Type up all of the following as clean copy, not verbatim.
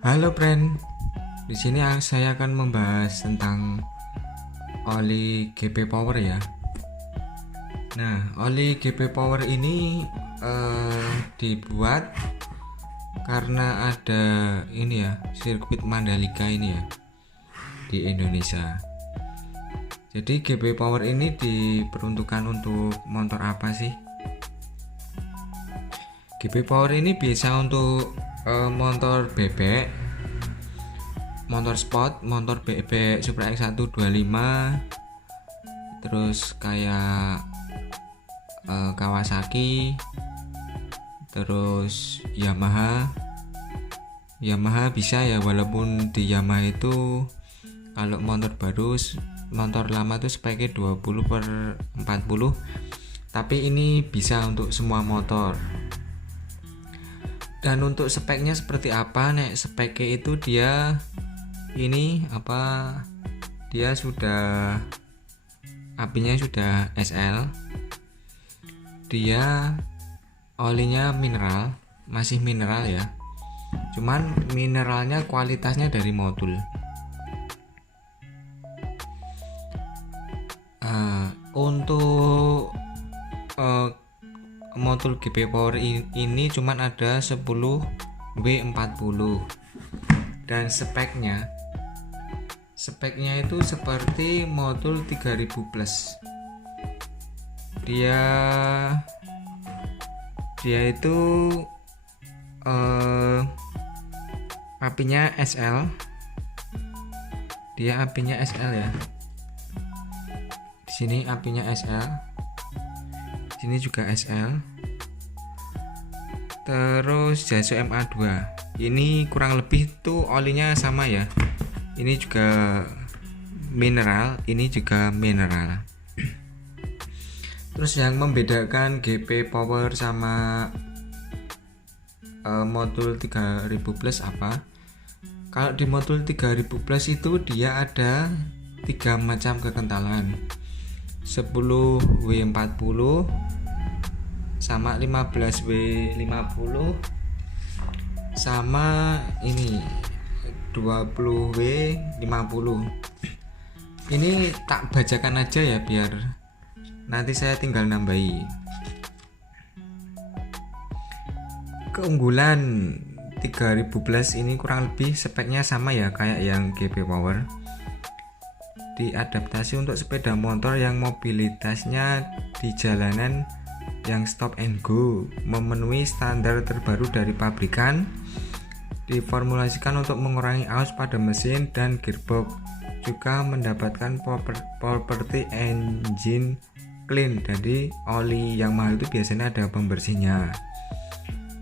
Halo friend, di sini saya akan membahas tentang oli GP Power ya. Nah, oli GP Power ini dibuat karena ada ini ya, sirkuit Mandalika ini ya di Indonesia. Jadi GP Power ini diperuntukkan untuk motor apa sih? GP Power ini bisa untuk motor bebek, motor sport, motor bebek Supra X125, terus kayak Kawasaki, terus Yamaha bisa ya, walaupun di Yamaha itu kalau motor baru, motor lama itu speknya 20/40, tapi ini bisa untuk semua motor. Dan untuk speknya seperti apa? Nek speknya itu dia sudah apinya sudah SL, dia olinya mineral, masih mineral ya, cuman mineralnya kualitasnya dari modul. Untuk modul GP Power ini cuman ada 10W40, dan speknya itu seperti modul 3000 plus. Dia itu apinya SL, dia apinya SL ya. Di sini apinya SL, di sini juga SL. Terus Jaso MA2 ini kurang lebih tuh olinya sama ya. Ini juga mineral, ini juga mineral. Terus yang membedakan GP Power sama modul 3000 plus apa? Kalau di modul 3000 plus itu dia ada 3 macam kekentalan, 10W40 sama 15W50 sama ini 20W50. Ini tak bacakan aja ya, biar nanti saya tinggal nambahi. Keunggulan 3000 plus ini kurang lebih speknya sama ya kayak yang GP Power. Diadaptasi untuk sepeda motor yang mobilitasnya di jalanan yang stop and go, memenuhi standar terbaru dari pabrikan, diformulasikan untuk mengurangi aus pada mesin dan gearbox, juga mendapatkan properti engine clean. Jadi oli yang mahal itu biasanya ada pembersihnya.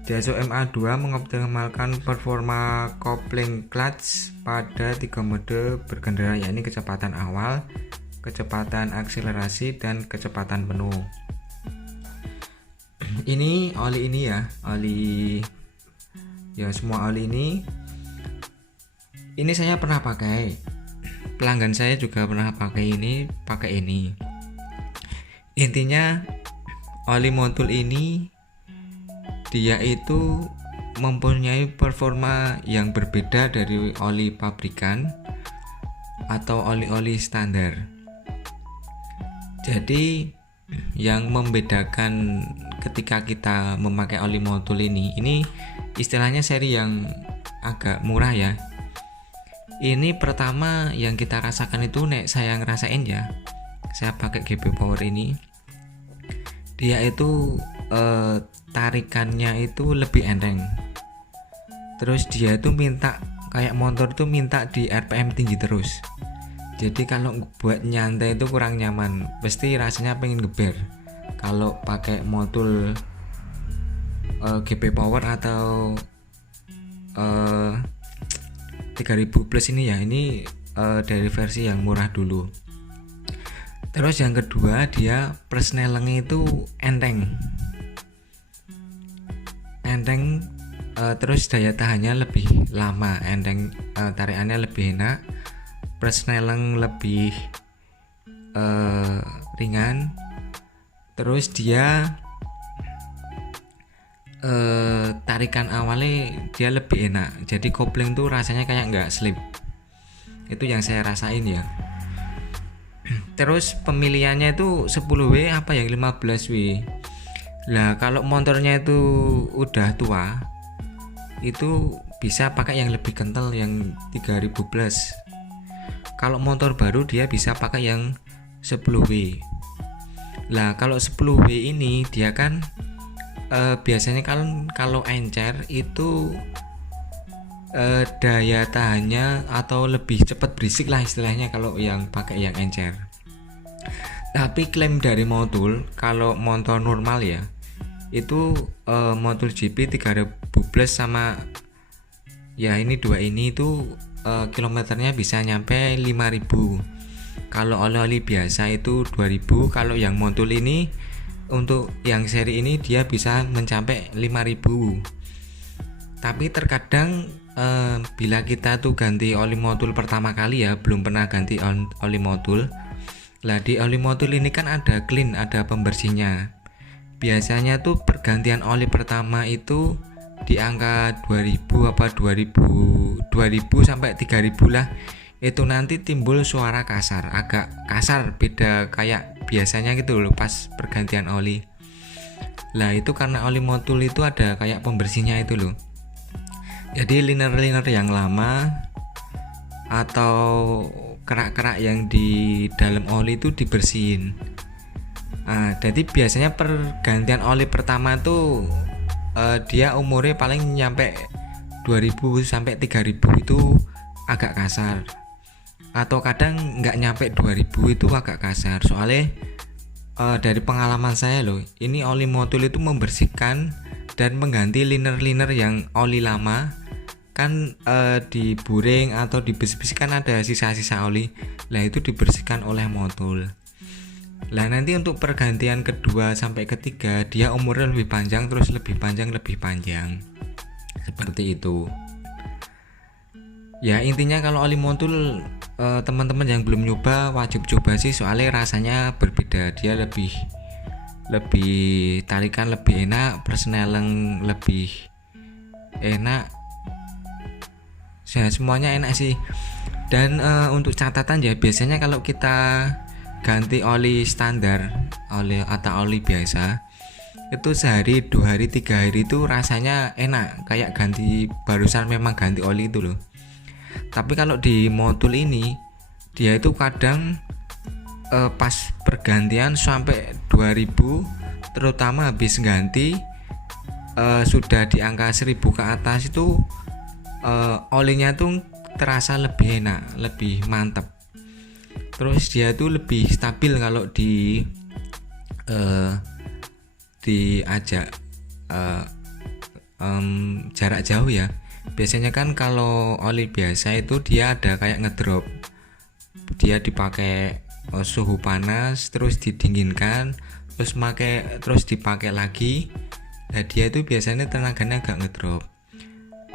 Jaso MA2 mengoptimalkan performa kopling clutch pada 3 mode berkendara, yakni kecepatan awal, kecepatan akselerasi, dan kecepatan penuh. Ini oli ini ya, oli ya, semua oli ini saya pernah pakai, pelanggan saya juga pernah pakai ini. Intinya oli modul ini dia itu mempunyai performa yang berbeda dari oli pabrikan atau oli-oli standar. Jadi yang membedakan ketika kita memakai oli modul ini istilahnya seri yang agak murah ya. Ini pertama yang kita rasakan itu, nek saya ngerasain ya, saya pakai GP Power ini, dia itu tarikannya itu lebih enteng. Terus dia itu minta, kayak motor itu minta di RPM tinggi terus. Jadi kalau buat nyantai itu kurang nyaman, pasti rasanya pengen geber. Kalau pakai modul GP Power atau 3000 plus ini ya, ini dari versi yang murah dulu. Terus yang kedua, dia persnelengnya itu enteng, terus daya tahannya lebih lama, tarikannya lebih enak, persneleng lebih ringan. Terus dia tarikan awalnya dia lebih enak, jadi kopling tuh rasanya kayak nggak slip. Itu yang saya rasain ya. Terus pemilihannya itu 10W apa yang 15W. Lah kalau motornya itu udah tua, itu bisa pakai yang lebih kental yang 3000 plus. Kalau motor baru dia bisa pakai yang 10W. Lah kalau 10W ini dia kan biasanya kalau encer itu daya tahannya atau lebih cepat berisik lah istilahnya kalau yang pakai yang encer. Tapi klaim dari Motul kalau motor normal ya itu Motul GP 3000 plus sama ya ini dua ini itu kilometernya bisa nyampe 5000. Kalau oli-oli biasa itu 2000. Kalau yang Motul ini untuk yang seri ini dia bisa mencapai 5000. Tapi terkadang bila kita tuh ganti oli Motul pertama kali ya, belum pernah ganti oli Motul. Lah di oli Motul ini kan ada clean, ada pembersihnya. Biasanya tuh pergantian oli pertama itu di angka 2000 apa 2000 sampai 3000 lah. Itu nanti timbul suara kasar, agak kasar, beda kayak biasanya gitu loh pas pergantian oli. Lah itu karena oli Motul itu ada kayak pembersihnya itu loh. Jadi liner-liner yang lama atau kerak-kerak yang di dalam oli itu dibersihin. Jadi biasanya pergantian oli pertama tuh dia umurnya paling nyampe 2000 sampai 3000 itu agak kasar. Atau kadang nggak nyampe 2000 itu agak kasar. Soalnya dari pengalaman saya loh, ini oli Motul itu membersihkan dan mengganti liner-liner yang oli lama kan di buring atau di bis-bis kan ada sisa-sisa oli. Lah itu dibersihkan oleh Motul. Lah nanti untuk pergantian kedua sampai ketiga dia umurnya lebih panjang, terus lebih panjang seperti itu. Ya intinya kalau oli Motul teman-teman yang belum nyoba wajib coba sih, soalnya rasanya berbeda. Dia lebih tarikan lebih enak, persneleng lebih enak, ya semuanya enak sih. Dan untuk catatan ya, biasanya kalau kita ganti oli standar, oli atau oli biasa itu sehari, 2 hari, 3 hari itu rasanya enak kayak ganti barusan memang ganti oli itu loh. Tapi kalau di Motul ini dia itu kadang pas pergantian sampai 2000, terutama habis ganti sudah di angka 1000 ke atas itu olinya tuh terasa lebih enak, lebih mantap. Terus dia tuh lebih stabil kalau diajak jarak jauh ya. Biasanya kan kalau oli biasa itu dia ada kayak ngedrop, dia dipakai suhu panas terus didinginkan terus dipakai lagi. Nah dia itu biasanya tenaganya agak ngedrop.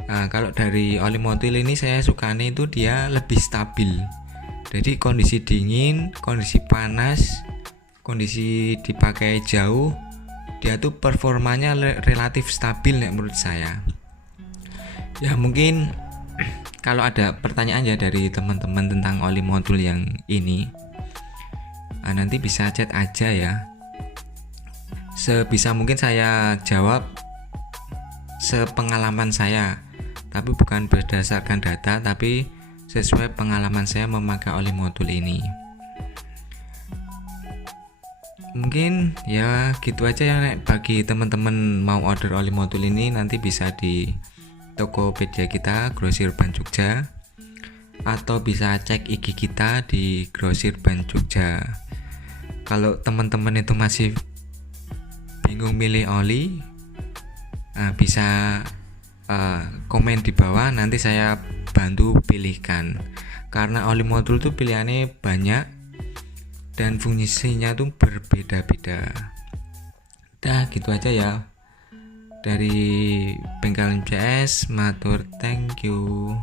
Kalau dari oli Motul ini saya sukanya itu dia lebih stabil. Jadi kondisi dingin, kondisi panas, kondisi dipakai jauh, dia tuh performanya relatif stabil nih menurut saya. Ya mungkin kalau ada pertanyaan ya dari teman-teman tentang oli Motul yang ini, nanti bisa chat aja ya. Sebisa mungkin saya jawab sepengalaman saya, tapi bukan berdasarkan data, tapi sesuai pengalaman saya memakai oli Motul ini. Mungkin ya gitu aja ya bagi teman-teman mau order oli Motul ini, nanti bisa di Tokopedia kita Grosir Ban Jogja, atau bisa cek IG kita di Grosir Ban Jogja. Kalau teman-teman itu masih bingung milih oli, bisa komen di bawah, nanti saya bantu pilihkan. Karena oli Motul tuh pilihannya banyak dan fungsinya tuh berbeda-beda. Gitu aja ya dari Bengkel MCS. Matur, thank you.